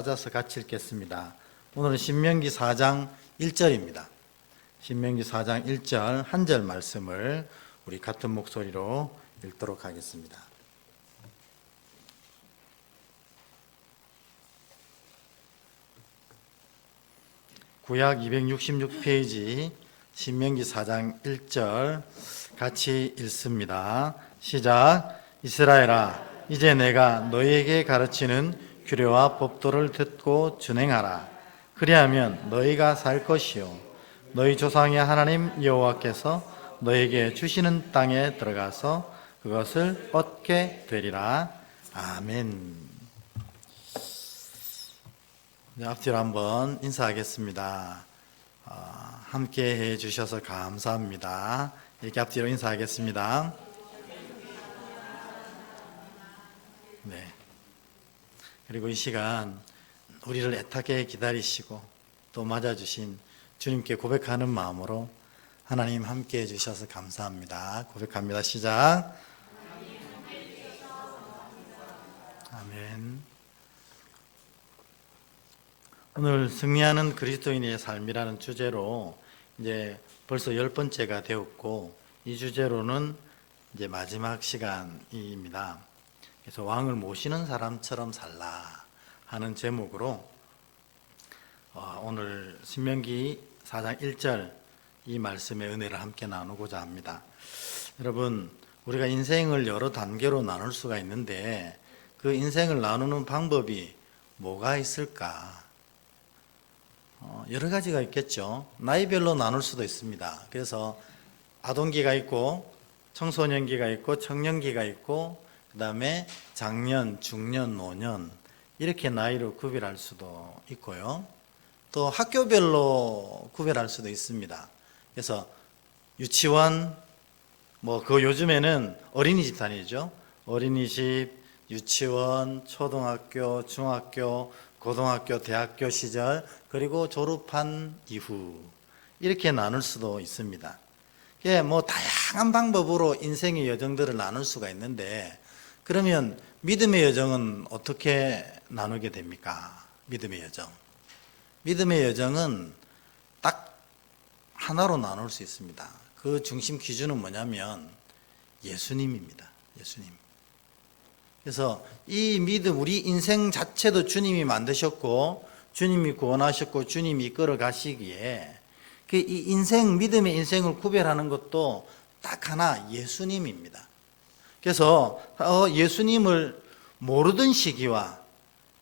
찾아서 같이 읽겠습니다. 오늘은 신명기 4장 1절입니다. 신명기 4장 1절 한 절 말씀을 우리 같은 목소리로 읽도록 하겠습니다. 구약 266페이지 신명기 4장 1절 같이 읽습니다. 시작. 이스라엘아, 이제 내가 너희에게 가르치는 규례와 법도를 듣고 준행하라. 그리하면 너희가 살 것이요 너희 조상의 하나님 여호와께서 너희에게 주시는 땅에 들어가서 그것을 얻게 되리라. 아멘. 앞뒤로 한번 인사하겠습니다. 함께 해주셔서 감사합니다. 이렇게 앞뒤로 인사하겠습니다. 네. 그리고 이 시간 우리를 애타게 기다리시고 또 맞아주신 주님께 고백하는 마음으로 하나님 함께 해주셔서 감사합니다. 고백합니다. 시작. 아멘. 오늘 승리하는 그리스도인의 삶이라는 주제로 이제 벌써 10번째가 되었고, 이 주제로는 이제 마지막 시간입니다. 그래서 왕을 모시는 사람처럼 살라 하는 제목으로 오늘 신명기 4장 1절 이 말씀의 은혜를 함께 나누고자 합니다. 여러분, 우리가 인생을 여러 단계로 나눌 수가 있는데 그 인생을 나누는 방법이 뭐가 있을까? 여러 가지가 있겠죠. 나이별로 나눌 수도 있습니다. 그래서 아동기가 있고 청소년기가 있고 청년기가 있고 그 다음에 장년, 중년, 노년 이렇게 나이로 구별할 수도 있고요. 또 학교별로 구별할 수도 있습니다. 그래서 유치원, 그 요즘에는 어린이집 다니죠. 어린이집, 유치원, 초등학교, 중학교, 고등학교, 대학교 시절, 그리고 졸업한 이후 이렇게 나눌 수도 있습니다. 다양한 방법으로 인생의 여정들을 나눌 수가 있는데, 그러면 믿음의 여정은 어떻게 나누게 됩니까? 믿음의 여정. 믿음의 여정은 딱 하나로 나눌 수 있습니다. 그 중심 기준은 뭐냐면 예수님입니다. 예수님. 그래서 이 믿음, 우리 인생 자체도 주님이 만드셨고 주님이 구원하셨고 주님이 이끌어 가시기에 이 인생, 믿음의 인생을 구별하는 것도 딱 하나, 예수님입니다. 그래서 예수님을 모르던 시기와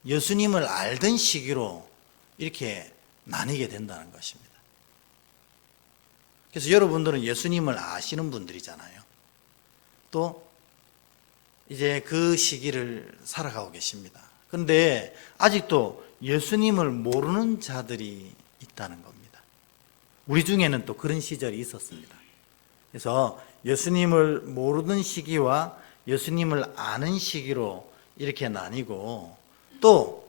예수님을 알던 시기로 이렇게 나뉘게 된다는 것입니다. 그래서 여러분들은 예수님을 아시는 분들이잖아요. 또 이제 그 시기를 살아가고 계십니다. 그런데 아직도 예수님을 모르는 자들이 있다는 겁니다. 우리 중에는 또 그런 시절이 있었습니다. 그래서 예수님을 모르는 시기와 예수님을 아는 시기로 이렇게 나뉘고, 또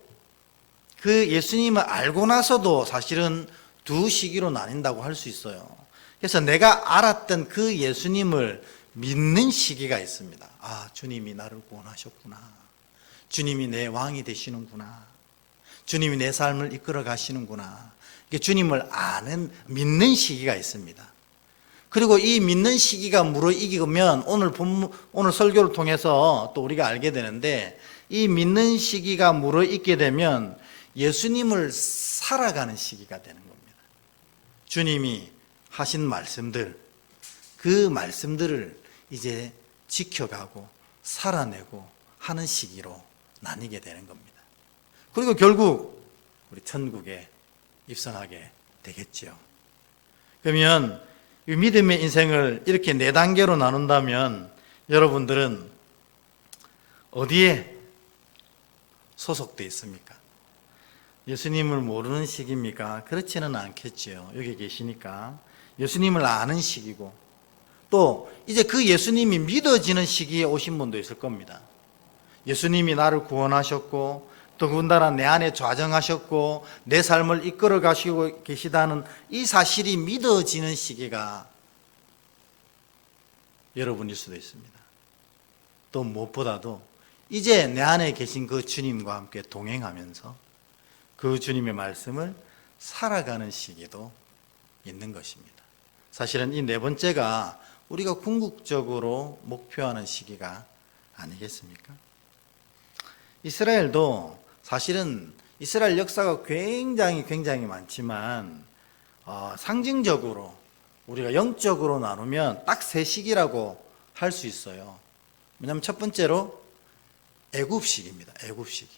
그 예수님을 알고 나서도 사실은 두 시기로 나뉜다고 할 수 있어요. 그래서 내가 알았던 그 예수님을 믿는 시기가 있습니다. 주님이 나를 구원하셨구나. 주님이 내 왕이 되시는구나. 주님이 내 삶을 이끌어 가시는구나. 주님을 아는, 믿는 시기가 있습니다. 그리고 이 믿는 시기가 무르익으면 오늘 설교를 통해서 또 우리가 알게 되는데, 이 믿는 시기가 무르익게 되면 예수님을 살아가는 시기가 되는 겁니다. 주님이 하신 말씀들, 그 말씀들을 이제 지켜가고 살아내고 하는 시기로 나뉘게 되는 겁니다. 그리고 결국 우리 천국에 입성하게 되겠죠. 그러면 이 믿음의 인생을 이렇게 4단계로 나눈다면 여러분들은 어디에 소속되어 있습니까? 예수님을 모르는 시기입니까? 그렇지는 않겠죠. 여기 계시니까. 예수님을 아는 시기고, 또 이제 그 예수님이 믿어지는 시기에 오신 분도 있을 겁니다. 예수님이 나를 구원하셨고 또 그분따라 내 안에 좌정하셨고 내 삶을 이끌어 가시고 계시다는 이 사실이 믿어지는 시기가 여러분일 수도 있습니다. 또 무엇보다도 이제 내 안에 계신 그 주님과 함께 동행하면서 그 주님의 말씀을 살아가는 시기도 있는 것입니다. 사실은 이 네 번째가 우리가 궁극적으로 목표하는 시기가 아니겠습니까? 이스라엘도 사실은 이스라엘 역사가 굉장히 많지만 상징적으로 우리가 영적으로 나누면 딱 세 시기라고 할 수 있어요. 왜냐하면 첫 번째로 애굽 시기입니다. 애굽 시기.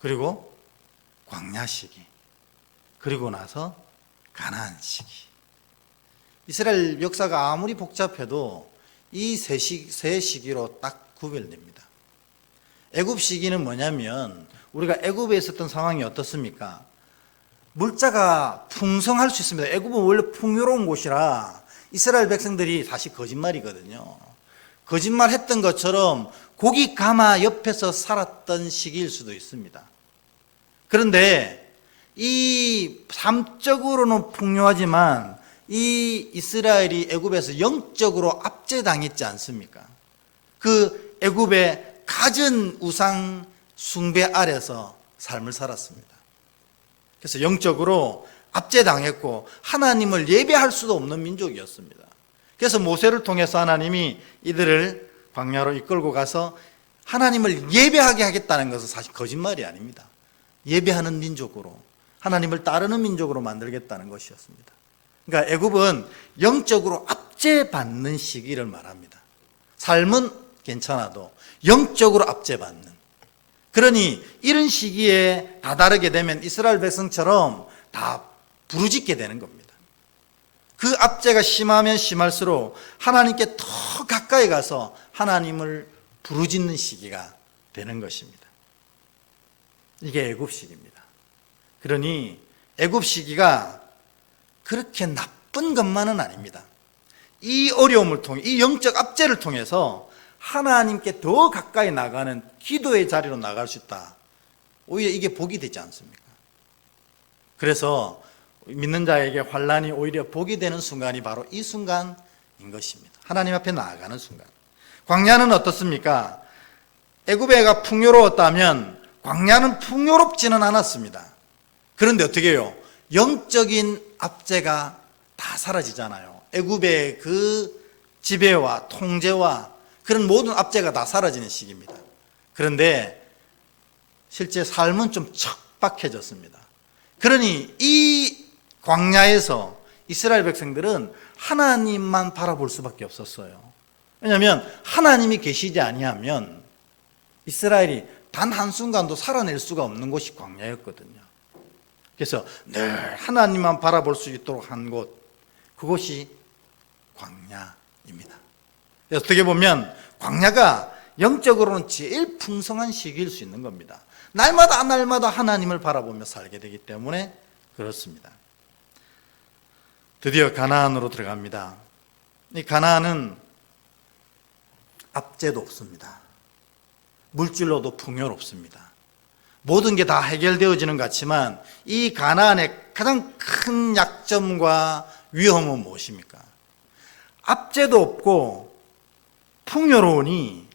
그리고 광야 시기. 그리고 나서 가나안 시기. 이스라엘 역사가 아무리 복잡해도 이 세 시기로 딱 구별됩니다. 애굽 시기는 뭐냐면 우리가 애굽에 있었던 상황이 어떻습니까? 물자가 풍성할 수 있습니다. 애굽은 원래 풍요로운 곳이라 이스라엘 백성들이 사실 거짓말이거든요. 거짓말했던 것처럼 고기 가마 옆에서 살았던 시기일 수도 있습니다. 그런데 이 삶적으로는 풍요하지만 이 이스라엘이 애굽에서 영적으로 압제당했지 않습니까? 그 애굽의 갖은 우상 숭배 아래서 삶을 살았습니다. 그래서 영적으로 압제당했고 하나님을 예배할 수도 없는 민족이었습니다. 그래서 모세를 통해서 하나님이 이들을 광야로 이끌고 가서 하나님을 예배하게 하겠다는 것은 사실 거짓말이 아닙니다. 예배하는 민족으로, 하나님을 따르는 민족으로 만들겠다는 것이었습니다. 그러니까 애굽은 영적으로 압제받는 시기를 말합니다. 삶은 괜찮아도 영적으로 압제받는. 그러니 이런 시기에 다다르게 되면 이스라엘 백성처럼 다 부르짖게 되는 겁니다. 그 압제가 심하면 심할수록 하나님께 더 가까이 가서 하나님을 부르짖는 시기가 되는 것입니다. 이게 애굽 시기입니다. 그러니 애굽 시기가 그렇게 나쁜 것만은 아닙니다. 이 어려움을 통해, 이 영적 압제를 통해서 하나님께 더 가까이 나가는 기도의 자리로 나갈 수 있다. 오히려 이게 복이 되지 않습니까? 그래서 믿는 자에게 환난이 오히려 복이 되는 순간이 바로 이 순간인 것입니다. 하나님 앞에 나아가는 순간. 광야는 어떻습니까? 애굽에가 풍요로웠다면 광야는 풍요롭지는 않았습니다. 그런데 어떻게 해요? 영적인 압제가 다 사라지잖아요. 애굽의 그 지배와 통제와 그런 모든 압제가 다 사라지는 시기입니다. 그런데 실제 삶은 좀 척박해졌습니다. 그러니 이 광야에서 이스라엘 백성들은 하나님만 바라볼 수밖에 없었어요. 왜냐하면 하나님이 계시지 아니하면 이스라엘이 단 한순간도 살아낼 수가 없는 곳이 광야였거든요. 그래서 늘 하나님만 바라볼 수 있도록 한 곳, 그곳이 광야입니다. 어떻게 보면 광야가 영적으로는 제일 풍성한 시기일 수 있는 겁니다. 날마다 하나님을 바라보며 살게 되기 때문에 그렇습니다. 드디어 가나안으로 들어갑니다. 이 가나안은 압제도 없습니다. 물질로도 풍요롭습니다. 모든 게 다 해결되어지는 것 같지만 이 가나안의 가장 큰 약점과 위험은 무엇입니까? 압제도 없고 풍요로우니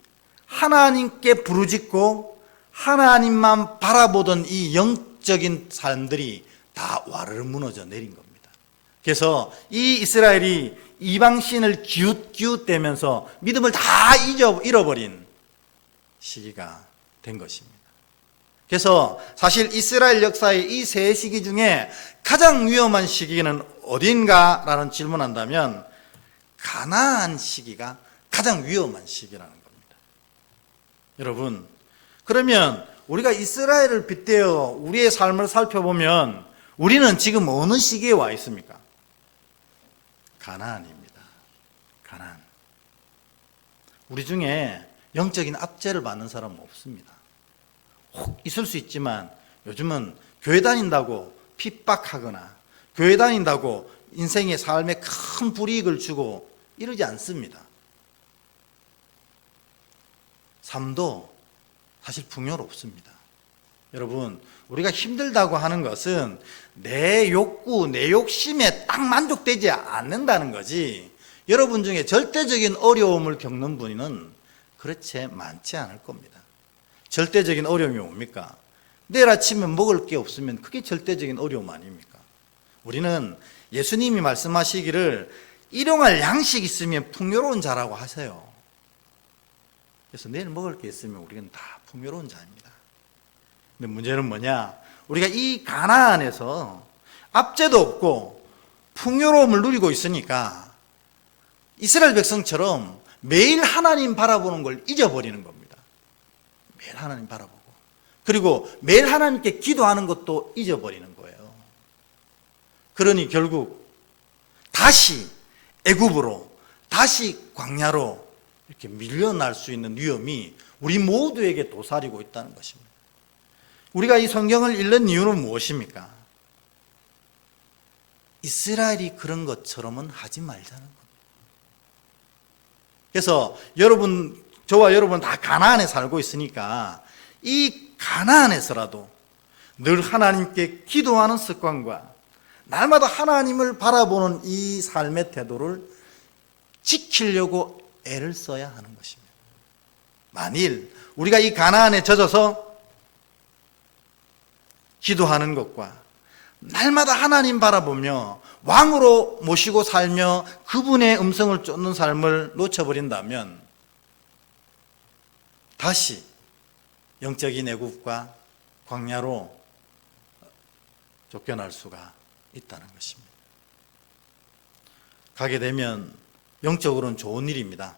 하나님께 부르짖고 하나님만 바라보던 이 영적인 삶들이 다 와르르 무너져 내린 겁니다. 그래서 이 이스라엘이 이방신을 기웃기웃대면서 믿음을 다 잃어버린 시기가 된 것입니다. 그래서 사실 이스라엘 역사의 이 세 시기 중에 가장 위험한 시기는 어딘가라는 질문한다면 가나안 시기가 가장 위험한 시기라는 겁니다. 여러분, 그러면 우리가 이스라엘을 빗대어 우리의 삶을 살펴보면 우리는 지금 어느 시기에 와 있습니까? 가나안입니다. 가나안. 우리 중에 영적인 압제를 받는 사람은 없습니다. 혹 있을 수 있지만 요즘은 교회 다닌다고 핍박하거나 교회 다닌다고 인생의 삶에 큰 불이익을 주고 이러지 않습니다. 삶도 사실 풍요롭습니다. 여러분, 우리가 힘들다고 하는 것은 내 욕구, 내 욕심에 딱 만족되지 않는다는 거지, 여러분 중에 절대적인 어려움을 겪는 분은 그렇지 많지 않을 겁니다. 절대적인 어려움이 뭡니까? 내일 아침에 먹을 게 없으면 그게 절대적인 어려움 아닙니까? 우리는 예수님이 말씀하시기를 일용할 양식 있으면 풍요로운 자라고 하세요. 그래서 내일 먹을 게 있으면 우리는 다 풍요로운 자입니다. 근데 문제는 뭐냐? 우리가 이 가나안에서 압제도 없고 풍요로움을 누리고 있으니까 이스라엘 백성처럼 매일 하나님 바라보는 걸 잊어버리는 겁니다. 매일 하나님 바라보고, 그리고 매일 하나님께 기도하는 것도 잊어버리는 거예요. 그러니 결국 다시 애굽으로, 다시 광야로 이렇게 밀려날 수 있는 위험이 우리 모두에게 도사리고 있다는 것입니다. 우리가 이 성경을 읽는 이유는 무엇입니까? 이스라엘이 그런 것처럼은 하지 말자는 겁니다. 그래서 여러분, 저와 여러분 다 가나안에 살고 있으니까 이 가나안에서라도 늘 하나님께 기도하는 습관과 날마다 하나님을 바라보는 이 삶의 태도를 지키려고 애를 써야 하는 것입니다. 만일 우리가 이 가나안에 젖어서 기도하는 것과 날마다 하나님 바라보며 왕으로 모시고 살며 그분의 음성을 쫓는 삶을 놓쳐버린다면 다시 영적인 애굽과 광야로 쫓겨날 수가 있다는 것입니다. 가게 되면 영적으로는 좋은 일입니다.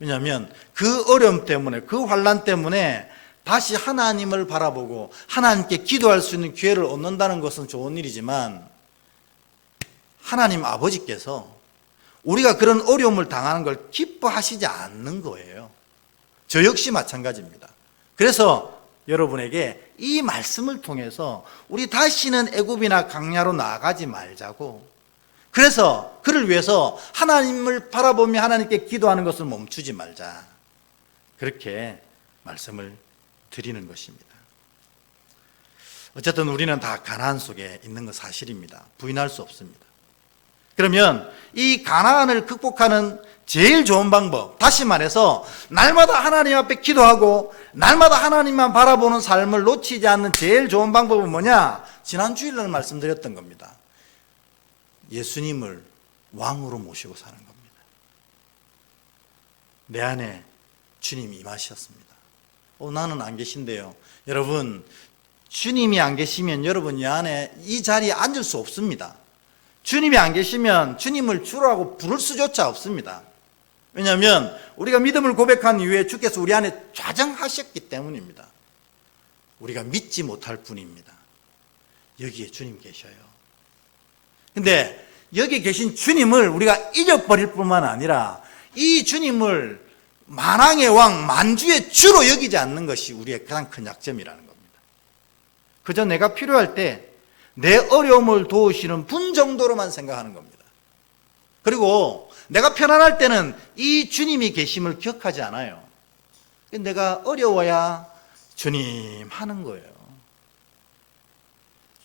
왜냐하면 그 어려움 때문에, 그 환난 때문에 다시 하나님을 바라보고 하나님께 기도할 수 있는 기회를 얻는다는 것은 좋은 일이지만 하나님 아버지께서 우리가 그런 어려움을 당하는 걸 기뻐하시지 않는 거예요. 저 역시 마찬가지입니다. 그래서 여러분에게 이 말씀을 통해서 우리 다시는 애굽이나 광야로 나아가지 말자고, 그래서 그를 위해서 하나님을 바라보며 하나님께 기도하는 것을 멈추지 말자, 그렇게 말씀을 드리는 것입니다. 어쨌든 우리는 다 가나안 속에 있는 건 사실입니다. 부인할 수 없습니다. 그러면 이 가나안을 극복하는 제일 좋은 방법, 다시 말해서 날마다 하나님 앞에 기도하고 날마다 하나님만 바라보는 삶을 놓치지 않는 제일 좋은 방법은 뭐냐? 지난 주일날 말씀드렸던 겁니다. 예수님을 왕으로 모시고 사는 겁니다. 내 안에 주님이 임하셨습니다. 나는 안 계신데요. 여러분, 주님이 안 계시면 여러분 이 안에 이 자리에 앉을 수 없습니다. 주님이 안 계시면 주님을 주라고 부를 수조차 없습니다. 왜냐하면 우리가 믿음을 고백한 이후에 주께서 우리 안에 좌정하셨기 때문입니다. 우리가 믿지 못할 뿐입니다. 여기에 주님 계셔요. 근데 여기 계신 주님을 우리가 잊어버릴 뿐만 아니라 이 주님을 만왕의 왕, 만주의 주로 여기지 않는 것이 우리의 가장 큰 약점이라는 겁니다. 그저 내가 필요할 때 내 어려움을 도우시는 분 정도로만 생각하는 겁니다. 그리고 내가 편안할 때는 이 주님이 계심을 기억하지 않아요. 내가 어려워야 주님 하는 거예요.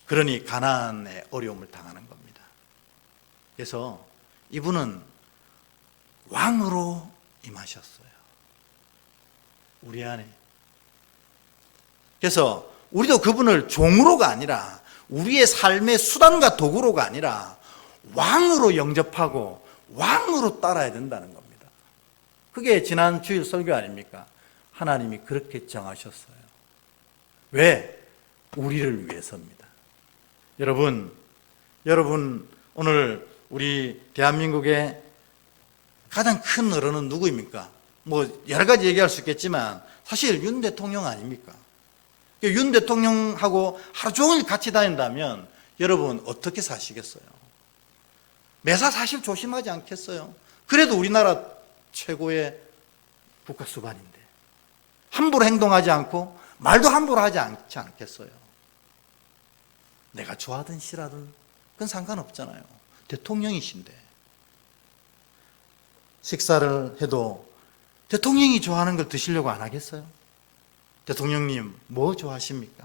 그러니 가나안의 어려움을 당하는 겁니다. 그래서 이분은 왕으로 임하셨어요. 우리 안에. 그래서 우리도 그분을 종으로가 아니라 우리의 삶의 수단과 도구로가 아니라 왕으로 영접하고 왕으로 따라야 된다는 겁니다. 그게 지난 주일 설교 아닙니까? 하나님이 그렇게 정하셨어요. 왜? 우리를 위해서입니다. 여러분 오늘 우리 대한민국의 가장 큰 어른은 누구입니까? 여러 가지 얘기할 수 있겠지만 사실 윤 대통령 아닙니까? 윤 대통령하고 하루 종일 같이 다닌다면 여러분 어떻게 사시겠어요? 매사 사실 조심하지 않겠어요? 그래도 우리나라 최고의 국가수반인데 함부로 행동하지 않고 말도 함부로 하지 않지 않겠어요? 내가 좋아하든 싫어하든 그건 상관없잖아요. 대통령이신데. 식사를 해도 대통령이 좋아하는 걸 드시려고 안 하겠어요? 대통령님 뭐 좋아하십니까?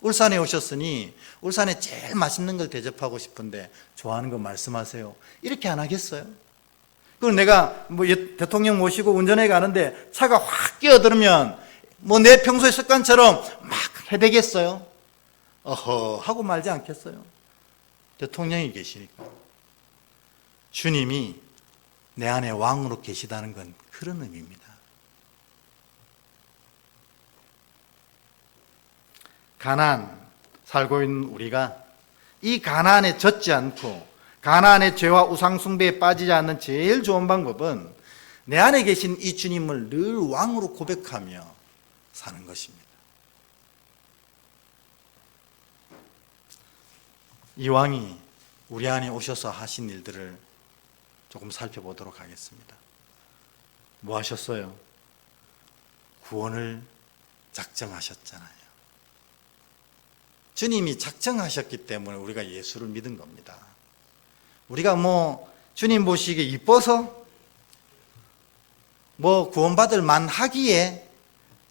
울산에 오셨으니 울산에 제일 맛있는 걸 대접하고 싶은데 좋아하는 거 말씀하세요. 이렇게 안 하겠어요? 그리고 내가 대통령 모시고 운전해 가는데 차가 확 끼어들면 뭐 내 평소의 습관처럼 막 해대겠어요? 어허 하고 말지 않겠어요? 대통령이 계시니까. 주님이 내 안에 왕으로 계시다는 건 그런 의미입니다. 가나안 살고 있는 우리가 이 가나안에 젖지 않고 가나안의 죄와 우상숭배에 빠지지 않는 제일 좋은 방법은 내 안에 계신 이 주님을 늘 왕으로 고백하며 사는 것입니다. 이 왕이 우리 안에 오셔서 하신 일들을 조금 살펴보도록 하겠습니다. 뭐 하셨어요? 구원을 작정하셨잖아요. 주님이 작정하셨기 때문에 우리가 예수를 믿은 겁니다. 우리가 뭐 주님 보시기에 이뻐서 뭐 구원받을 만하기에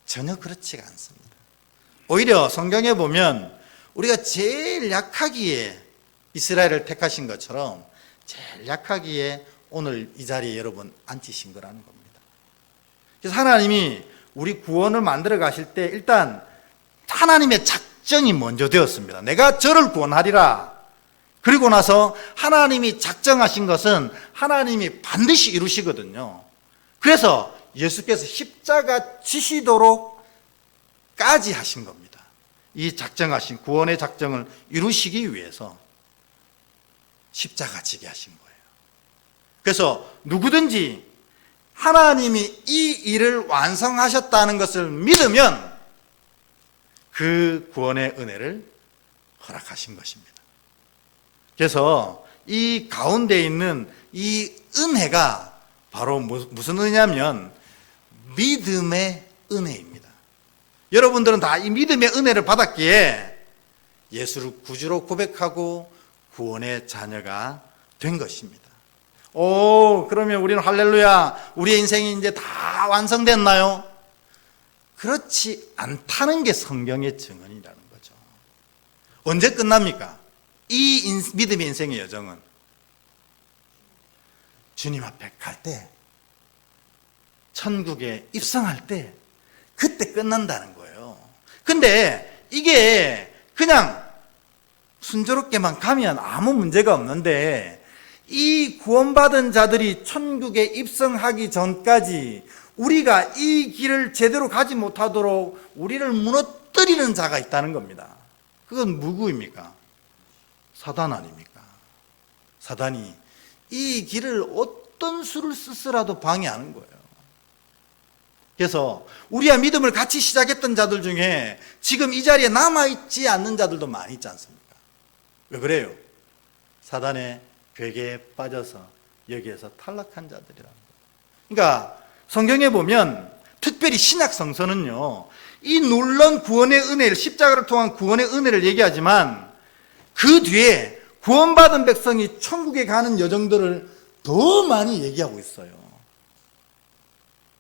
전혀 그렇지가 않습니다. 오히려 성경에 보면 우리가 제일 약하기에 이스라엘을 택하신 것처럼 제일 약하기에 오늘 이 자리에 여러분 앉히신 거라는 겁니다. 그래서 하나님이 우리 구원을 만들어 가실 때 일단 하나님의 작정이 먼저 되었습니다. 내가 저를 구원하리라. 그리고 나서 하나님이 작정하신 것은 하나님이 반드시 이루시거든요. 그래서 예수께서 십자가 지시도록까지 하신 겁니다. 이 작정하신 구원의 작정을 이루시기 위해서 십자가 지게 하신 거예요. 그래서 누구든지 하나님이 이 일을 완성하셨다는 것을 믿으면 그 구원의 은혜를 허락하신 것입니다. 그래서 이 가운데 있는 이 은혜가 바로 무슨 은혜냐면 믿음의 은혜입니다. 여러분들은 다 이 믿음의 은혜를 받았기에 예수를 구주로 고백하고 구원의 자녀가 된 것입니다. 그러면 우리는 할렐루야, 우리의 인생이 이제 다 완성됐나요? 그렇지 않다는 게 성경의 증언이라는 거죠. 언제 끝납니까? 이 믿음의 인생의 여정은 주님 앞에 갈 때, 천국에 입성할 때, 그때 끝난다는 거예요. 근데 이게 그냥 순조롭게만 가면 아무 문제가 없는데, 이 구원받은 자들이 천국에 입성하기 전까지 우리가 이 길을 제대로 가지 못하도록 우리를 무너뜨리는 자가 있다는 겁니다. 그건 누구입니까? 사단 아닙니까? 사단이 이 길을 어떤 수를 쓰더라도 방해하는 거예요. 그래서 우리와 믿음을 같이 시작했던 자들 중에 지금 이 자리에 남아있지 않는 자들도 많이 있지 않습니까? 왜 그래요? 사단의 괴계에 빠져서 여기에서 탈락한 자들이라는 거예요. 그러니까 성경에 보면 특별히 신약 성서는요, 이 놀라운 구원의 은혜를, 십자가를 통한 구원의 은혜를 얘기하지만 그 뒤에 구원받은 백성이 천국에 가는 여정들을 더 많이 얘기하고 있어요.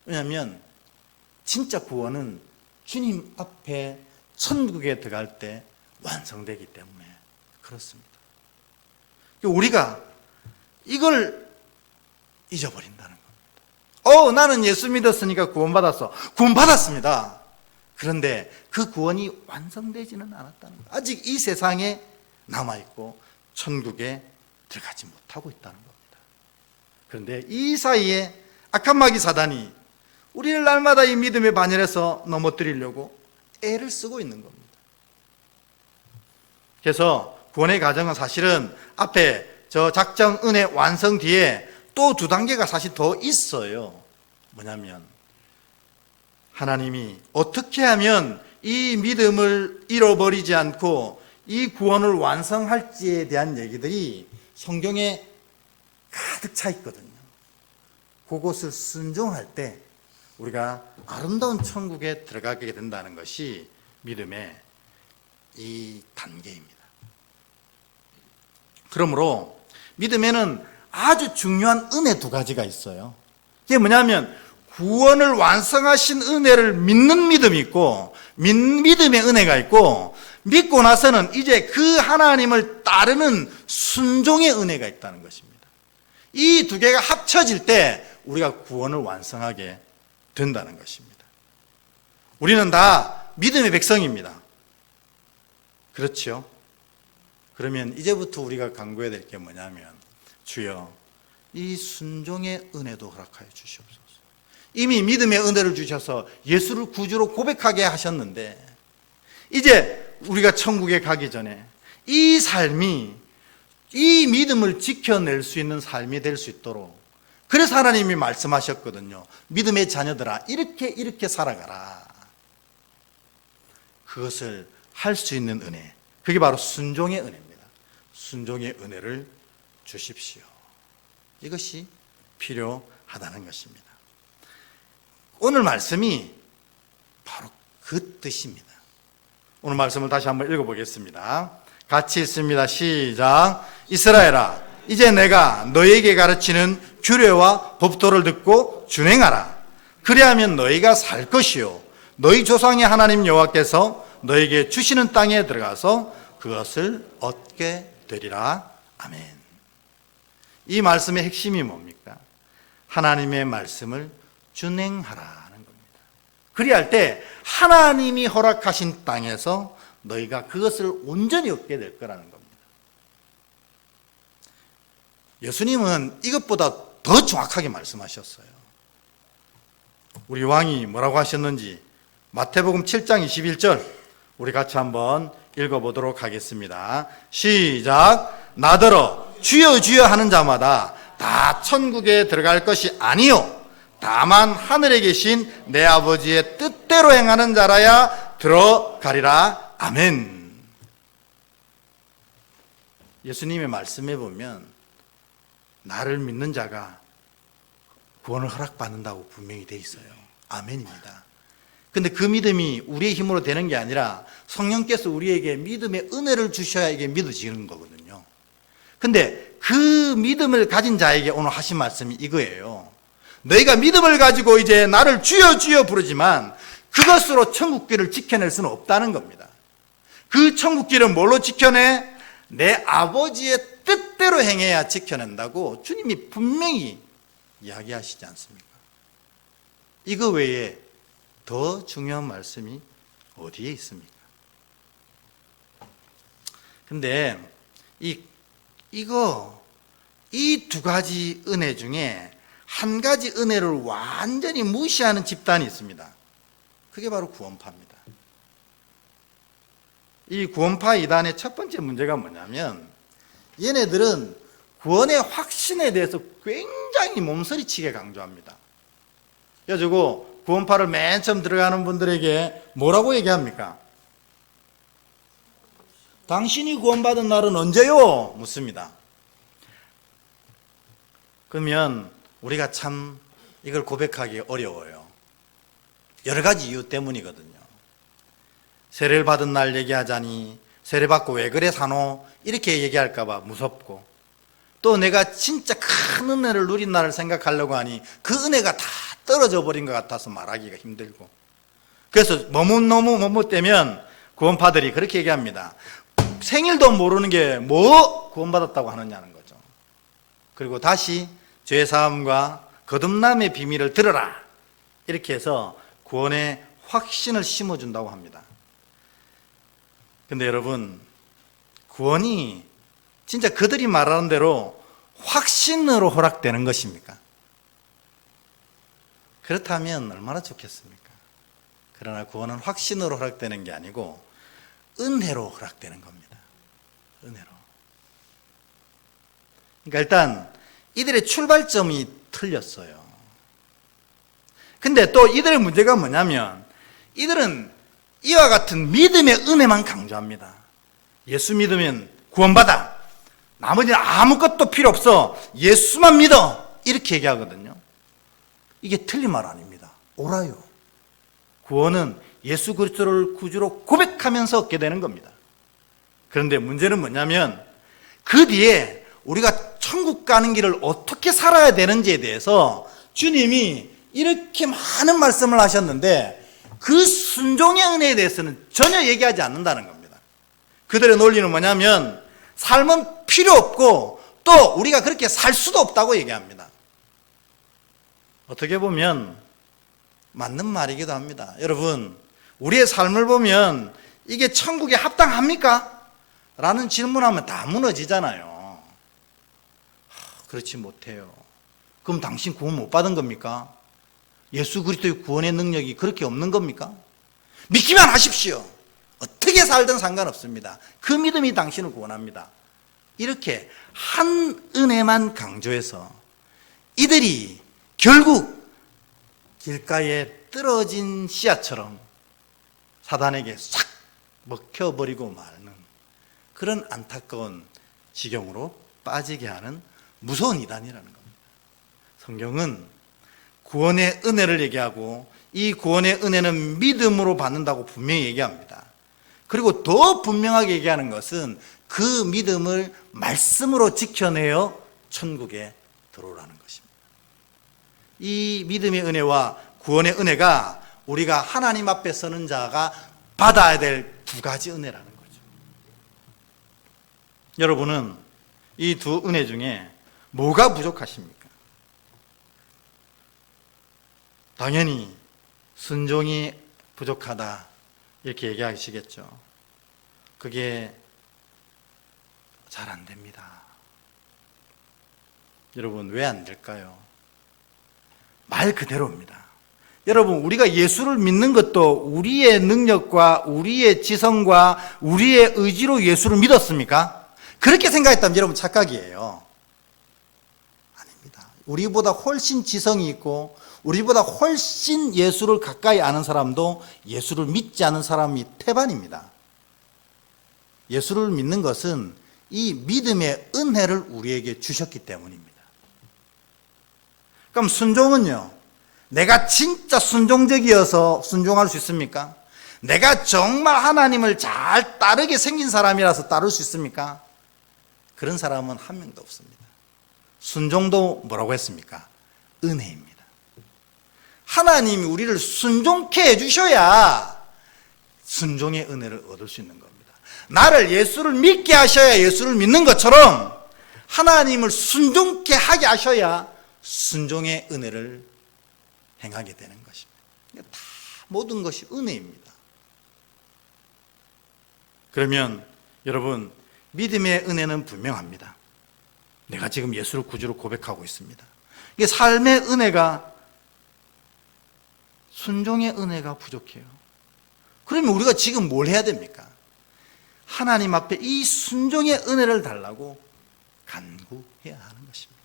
왜냐하면 진짜 구원은 주님 앞에 천국에 들어갈 때 완성되기 때문에 그렇습니다. 우리가 이걸 잊어버린다는 겁니다. 나는 예수 믿었으니까 구원받았어. 구원받았습니다. 그런데 그 구원이 완성되지는 않았다는 거예요. 아직 이 세상에 남아있고 천국에 들어가지 못하고 있다는 겁니다. 그런데 이 사이에 악한 마귀 사단이 우리를 날마다 이 믿음의 반열에서 넘어뜨리려고 애를 쓰고 있는 겁니다. 그래서 구원의 과정은 사실은 앞에 저 작정 은혜 완성 뒤에 또 두 단계가 사실 더 있어요. 뭐냐면 하나님이 어떻게 하면 이 믿음을 잃어버리지 않고 이 구원을 완성할지에 대한 얘기들이 성경에 가득 차 있거든요. 그것을 순종할 때 우리가 아름다운 천국에 들어가게 된다는 것이 믿음의 이 단계입니다. 그러므로 믿음에는 아주 중요한 은혜 두 가지가 있어요. 그게 뭐냐면 구원을 완성하신 은혜를 믿는 믿음이 있고 믿음의 은혜가 있고, 믿고 나서는 이제 그 하나님을 따르는 순종의 은혜가 있다는 것입니다. 이 두 개가 합쳐질 때 우리가 구원을 완성하게 된다는 것입니다. 우리는 다 믿음의 백성입니다. 그렇죠? 그러면 이제부터 우리가 간구해야 될 게 뭐냐면, 주여, 이 순종의 은혜도 허락하여 주시옵소서. 이미 믿음의 은혜를 주셔서 예수를 구주로 고백하게 하셨는데, 이제 우리가 천국에 가기 전에 이 삶이, 이 믿음을 지켜낼 수 있는 삶이 될 수 있도록, 그래서 하나님이 말씀하셨거든요. 믿음의 자녀들아, 이렇게 살아가라. 그것을 할 수 있는 은혜, 그게 바로 순종의 은혜입니다. 순종의 은혜를 주십시오. 이것이 필요하다는 것입니다. 오늘 말씀이 바로 그 뜻입니다. 오늘 말씀을 다시 한번 읽어보겠습니다. 같이 읽습니다. 시작. 이스라엘아, 이제 내가 너에게 가르치는 규례와 법도를 듣고 준행하라. 그리하면 너희가 살 것이요, 너희 조상의 하나님 여호와께서 너에게 주시는 땅에 들어가서 그것을 얻게 되리라. 아멘. 이 말씀의 핵심이 뭡니까? 하나님의 말씀을 준행하라는 겁니다. 그리할 때 하나님이 허락하신 땅에서 너희가 그것을 온전히 얻게 될 거라는 겁니다. 예수님은 이것보다 더 정확하게 말씀하셨어요. 우리 왕이 뭐라고 하셨는지 마태복음 7장 21절 우리 같이 한번 읽어보도록 하겠습니다. 시작. 나더러 주여 주여 하는 자마다 다 천국에 들어갈 것이 아니요 다만 하늘에 계신 내 아버지의 뜻대로 행하는 자라야 들어가리라. 아멘. 예수님의 말씀에 보면 나를 믿는 자가 구원을 허락받는다고 분명히 돼 있어요. 아멘입니다. 근데 그 믿음이 우리의 힘으로 되는 게 아니라 성령께서 우리에게 믿음의 은혜를 주셔야 이게 믿어지는 거거든요. 근데 그 믿음을 가진 자에게 오늘 하신 말씀이 이거예요. 너희가 믿음을 가지고 이제 나를 주여 주여 부르지만 그것으로 천국길을 지켜낼 수는 없다는 겁니다. 그 천국길은 뭘로 지켜내? 내 아버지의 뜻대로 행해야 지켜낸다고 주님이 분명히 이야기하시지 않습니까? 이거 외에 더 중요한 말씀이 어디에 있습니까? 근데 이 두 가지 은혜 중에 한 가지 은혜를 완전히 무시하는 집단이 있습니다. 그게 바로 구원파입니다. 이 구원파 이단의 첫 번째 문제가 뭐냐면 얘네들은 구원의 확신에 대해서 굉장히 몸서리치게 강조합니다. 그래가지고 구원파를 맨 처음 들어가는 분들에게 뭐라고 얘기합니까? 당신이 구원받은 날은 언제요? 묻습니다. 그러면 우리가 참 이걸 고백하기 어려워요. 여러 가지 이유 때문이거든요. 세례를 받은 날 얘기하자니 세례 받고 왜 그래 사노? 이렇게 얘기할까 봐 무섭고, 또 내가 진짜 큰 은혜를 누린 날을 생각하려고 하니 그 은혜가 다 떨어져 버린 것 같아서 말하기가 힘들고, 그래서 너무 머뭇대면 구원파들이 그렇게 얘기합니다. 생일도 모르는 게 뭐 구원받았다고 하느냐는 거죠. 그리고 다시 죄사함과 거듭남의 비밀을 들어라 이렇게 해서 구원의 확신을 심어준다고 합니다. 근데 여러분, 구원이 진짜 그들이 말하는 대로 확신으로 허락되는 것입니까? 그렇다면 얼마나 좋겠습니까? 그러나 구원은 확신으로 허락되는 게 아니고 은혜로 허락되는 겁니다. 은혜로. 그러니까 일단 이들의 출발점이 틀렸어요. 근데 또 이들의 문제가 뭐냐면 이들은 이와 같은 믿음의 은혜만 강조합니다. 예수 믿으면 구원받아. 나머지는 아무것도 필요 없어. 예수만 믿어. 이렇게 얘기하거든요. 이게 틀린 말 아닙니다. 옳아요. 구원은 예수 그리스도를 구주로 고백하면서 얻게 되는 겁니다. 그런데 문제는 뭐냐면 그 뒤에 우리가 천국 가는 길을 어떻게 살아야 되는지에 대해서 주님이 이렇게 많은 말씀을 하셨는데 그 순종의 은혜에 대해서는 전혀 얘기하지 않는다는 겁니다. 그들의 논리는 뭐냐면 삶은 필요 없고 또 우리가 그렇게 살 수도 없다고 얘기합니다. 어떻게 보면 맞는 말이기도 합니다. 여러분, 우리의 삶을 보면 이게 천국에 합당합니까? 라는 질문하면 다 무너지잖아요. 그렇지 못해요. 그럼 당신 구원 못 받은 겁니까? 예수 그리스도의 구원의 능력이 그렇게 없는 겁니까? 믿기만 하십시오. 어떻게 살든 상관없습니다. 그 믿음이 당신을 구원합니다. 이렇게 한 은혜만 강조해서 이들이 결국 길가에 떨어진 씨앗처럼 사단에게 싹 먹혀버리고 마는 그런 안타까운 지경으로 빠지게 하는 무서운 이단이라는 겁니다. 성경은 구원의 은혜를 얘기하고 이 구원의 은혜는 믿음으로 받는다고 분명히 얘기합니다. 그리고 더 분명하게 얘기하는 것은 그 믿음을 말씀으로 지켜내어 천국에 들어오라는 것입니다. 이 믿음의 은혜와 구원의 은혜가 우리가 하나님 앞에 서는 자가 받아야 될 두 가지 은혜라는 거죠. 여러분은 이 두 은혜 중에 뭐가 부족하십니까? 당연히 순종이 부족하다 이렇게 얘기하시겠죠. 그게 잘 안 됩니다. 여러분, 왜 안 될까요? 말 그대로입니다. 여러분, 우리가 예수를 믿는 것도 우리의 능력과 우리의 지성과 우리의 의지로 예수를 믿었습니까? 그렇게 생각했다면 여러분 착각이에요. 아닙니다. 우리보다 훨씬 지성이 있고 우리보다 훨씬 예수를 가까이 아는 사람도 예수를 믿지 않은 사람이 태반입니다. 예수를 믿는 것은 이 믿음의 은혜를 우리에게 주셨기 때문입니다. 그럼 순종은요, 내가 진짜 순종적이어서 순종할 수 있습니까? 내가 정말 하나님을 잘 따르게 생긴 사람이라서 따를 수 있습니까? 그런 사람은 한 명도 없습니다. 순종도 뭐라고 했습니까? 은혜입니다. 하나님이 우리를 순종케 해주셔야 순종의 은혜를 얻을 수 있는 겁니다. 나를 예수를 믿게 하셔야 예수를 믿는 것처럼 하나님을 순종케 하게 하셔야 순종의 은혜를 행하게 되는 것입니다. 다 모든 것이 은혜입니다. 그러면 여러분, 믿음의 은혜는 분명합니다. 내가 지금 예수를 구주로 고백하고 있습니다. 이게 삶의 은혜가, 순종의 은혜가 부족해요. 그러면 우리가 지금 뭘 해야 됩니까? 하나님 앞에 이 순종의 은혜를 달라고 간구해야 하는 것입니다.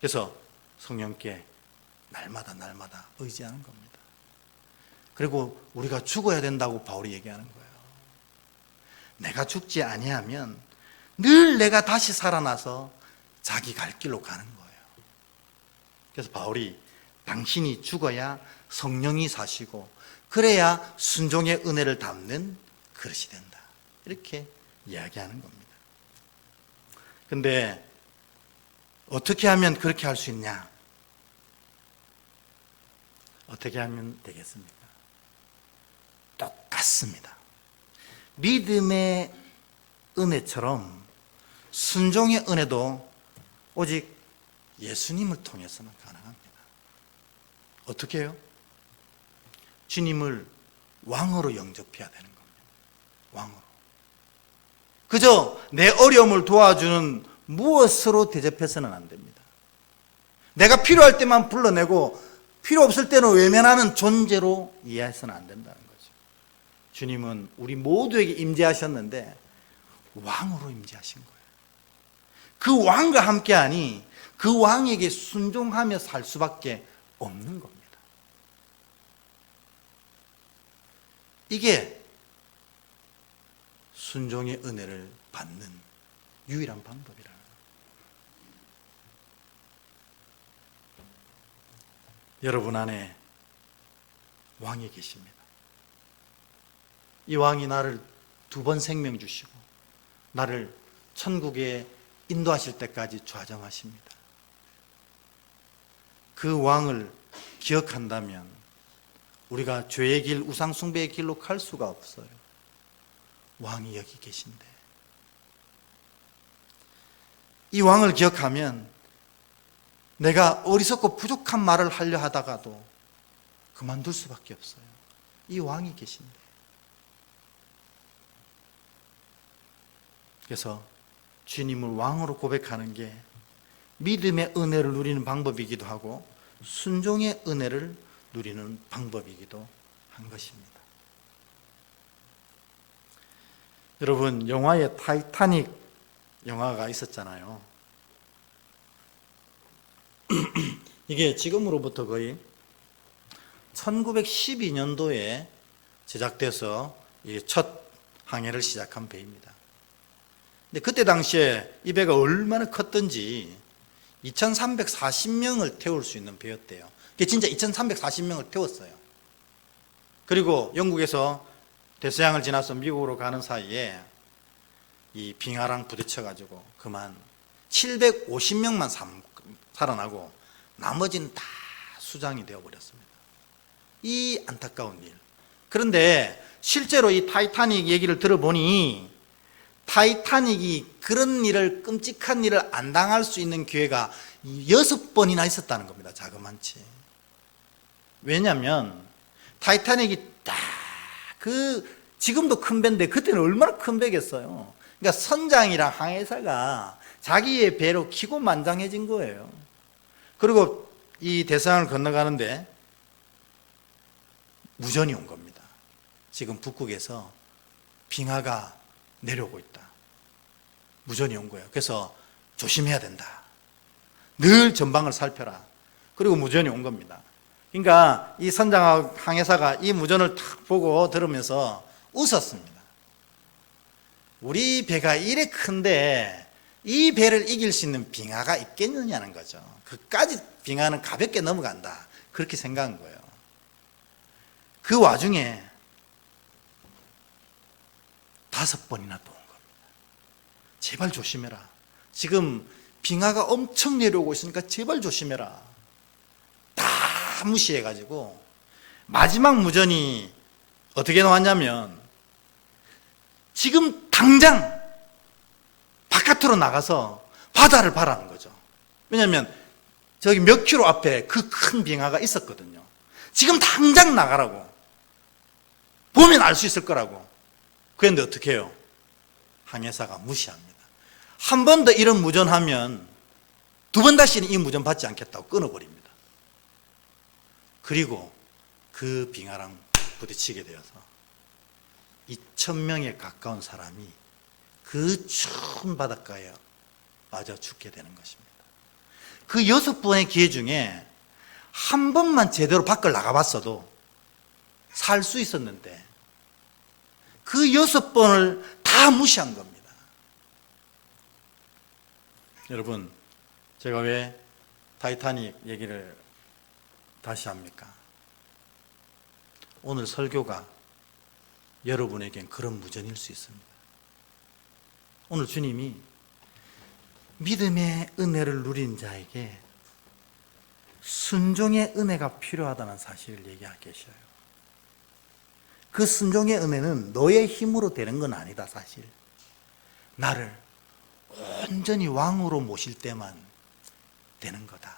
그래서 성령께 날마다 의지하는 겁니다. 그리고 우리가 죽어야 된다고 바울이 얘기하는 거예요. 내가 죽지 아니하면 늘 내가 다시 살아나서 자기 갈 길로 가는 거예요. 그래서 바울이 당신이 죽어야 성령이 사시고 그래야 순종의 은혜를 담는 그릇이 된다, 이렇게 이야기하는 겁니다. 근데 어떻게 하면 그렇게 할 수 있냐? 어떻게 하면 되겠습니까? 똑같습니다. 믿음의 은혜처럼 순종의 은혜도 오직 예수님을 통해서는 가능합니다. 어떻게 해요? 주님을 왕으로 영접해야 되는 겁니다. 왕으로. 그저 내 어려움을 도와주는 무엇으로 대접해서는 안 됩니다. 내가 필요할 때만 불러내고 필요 없을 때는 외면하는 존재로 이해해서는 안 된다는 거죠. 주님은 우리 모두에게 임재하셨는데 왕으로 임재하신 거예요. 그 왕과 함께하니 그 왕에게 순종하며 살 수밖에 없는 겁니다. 이게 순종의 은혜를 받는 유일한 방법이라는 거예요. 여러분 안에 왕이 계십니다. 이 왕이 나를 2번 생명 주시고 나를 천국에 인도하실 때까지 좌정하십니다. 그 왕을 기억한다면 우리가 죄의 길, 우상 숭배의 길로 갈 수가 없어요. 왕이 여기 계신데, 이 왕을 기억하면 내가 어리석고 부족한 말을 하려 하다가도 그만둘 수밖에 없어요. 이 왕이 계십니다. 그래서 주님을 왕으로 고백하는 게 믿음의 은혜를 누리는 방법이기도 하고 순종의 은혜를 누리는 방법이기도 한 것입니다. 여러분, 영화에 타이타닉 영화가 있었잖아요. 이게 지금으로부터 거의 1912년도에 제작돼서 첫 항해를 시작한 배입니다. 근데 그때 당시에 이 배가 얼마나 컸던지 2340명을 태울 수 있는 배였대요. 그게 진짜 2340명을 태웠어요. 그리고 영국에서 대서양을 지나서 미국으로 가는 사이에 이 빙하랑 부딪혀가지고 그만 750명만 살아나고 나머지는 다 수장이 되어버렸습니다. 이 안타까운 일. 그런데 실제로 이 타이타닉 얘기를 들어보니 타이타닉이 그런 일을, 끔찍한 일을 안 당할 수 있는 기회가 6번이나 있었다는 겁니다. 자그만치. 왜냐하면 타이타닉이 딱 지금도 큰 배인데 그때는 얼마나 큰 배겠어요. 그러니까 선장이랑 항해사가 자기의 배로 기고만장해진 거예요. 그리고 이 대서양을 건너가는데 무전이 온 겁니다. 지금 북극에서 빙하가 내려오고 있다. 무전이 온 거예요. 그래서 조심해야 된다. 늘 전방을 살펴라. 그리고 무전이 온 겁니다. 그러니까 이 선장하고 항해사가 이 무전을 탁 보고 들으면서 웃었습니다. 우리 배가 이래 큰데 이 배를 이길 수 있는 빙하가 있겠느냐는 거죠. 그까지 빙하는 가볍게 넘어간다. 그렇게 생각한 거예요. 그 와중에 5번이나 또 온 겁니다. 제발 조심해라. 지금 빙하가 엄청 내려오고 있으니까 제발 조심해라. 다 무시해가지고 마지막 무전이 어떻게 나왔냐면 지금 당장 바깥으로 나가서 바다를 바라는 거죠. 왜냐하면 저기 몇 킬로 앞에 그 큰 빙하가 있었거든요. 지금 당장 나가라고. 보면 알 수 있을 거라고. 그런데 어떻게 해요? 항해사가 무시합니다. 한 번 더 이런 무전하면 2번 다시는 이 무전 받지 않겠다고 끊어버립니다. 그리고 그 빙하랑 부딪히게 되어서 2,000명에 가까운 사람이 그 추운 바닷가에 빠져 죽게 되는 것입니다. 그 6번의 기회 중에 한 번만 제대로 밖을 나가봤어도 살 수 있었는데 그 6번을 다 무시한 겁니다. 여러분, 제가 왜 타이타닉 얘기를 다시 합니까? 오늘 설교가 여러분에겐 그런 무전일 수 있습니다. 오늘 주님이 믿음의 은혜를 누린 자에게 순종의 은혜가 필요하다는 사실을 얘기하고 계셔요. 그 순종의 은혜는 너의 힘으로 되는 건 아니다, 사실. 나를 온전히 왕으로 모실 때만 되는 거다.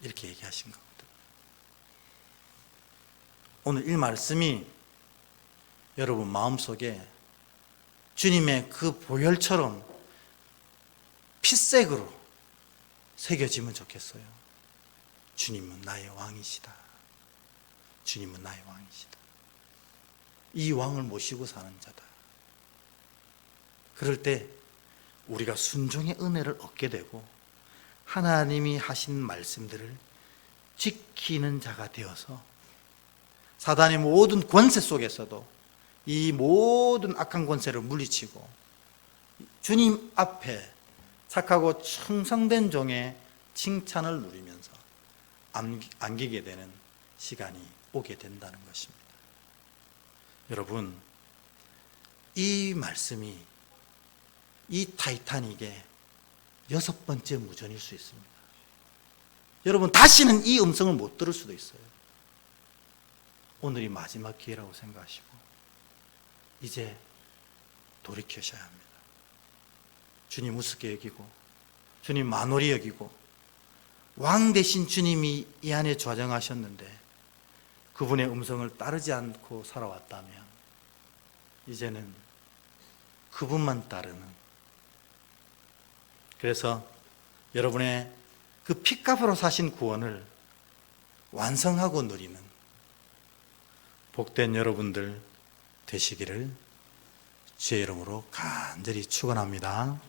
이렇게 얘기하신 겁니다. 오늘 이 말씀이 여러분 마음속에 주님의 그 보혈처럼 피색으로 새겨지면 좋겠어요. 주님은 나의 왕이시다. 주님은 나의 왕이시다. 이 왕을 모시고 사는 자다. 그럴 때 우리가 순종의 은혜를 얻게 되고 하나님이 하신 말씀들을 지키는 자가 되어서 사단의 모든 권세 속에서도 이 모든 악한 권세를 물리치고 주님 앞에 착하고 충성된 종의 칭찬을 누리면서 안기게 되는 시간이 오게 된다는 것입니다. 여러분, 이 말씀이 이 타이타닉의 6번째 무전일 수 있습니다. 여러분, 다시는 이 음성을 못 들을 수도 있어요. 오늘이 마지막 기회라고 생각하시고 이제 돌이키셔야 합니다. 주님 우습게 여기고 주님 만홀히 여기고 왕 대신 주님이 이 안에 좌정하셨는데 그분의 음성을 따르지 않고 살아왔다면 이제는 그분만 따르는, 그래서 여러분의 그 핏값으로 사신 구원을 완성하고 누리는 복된 여러분들 되시기를 주의 이름으로 간절히 축원합니다.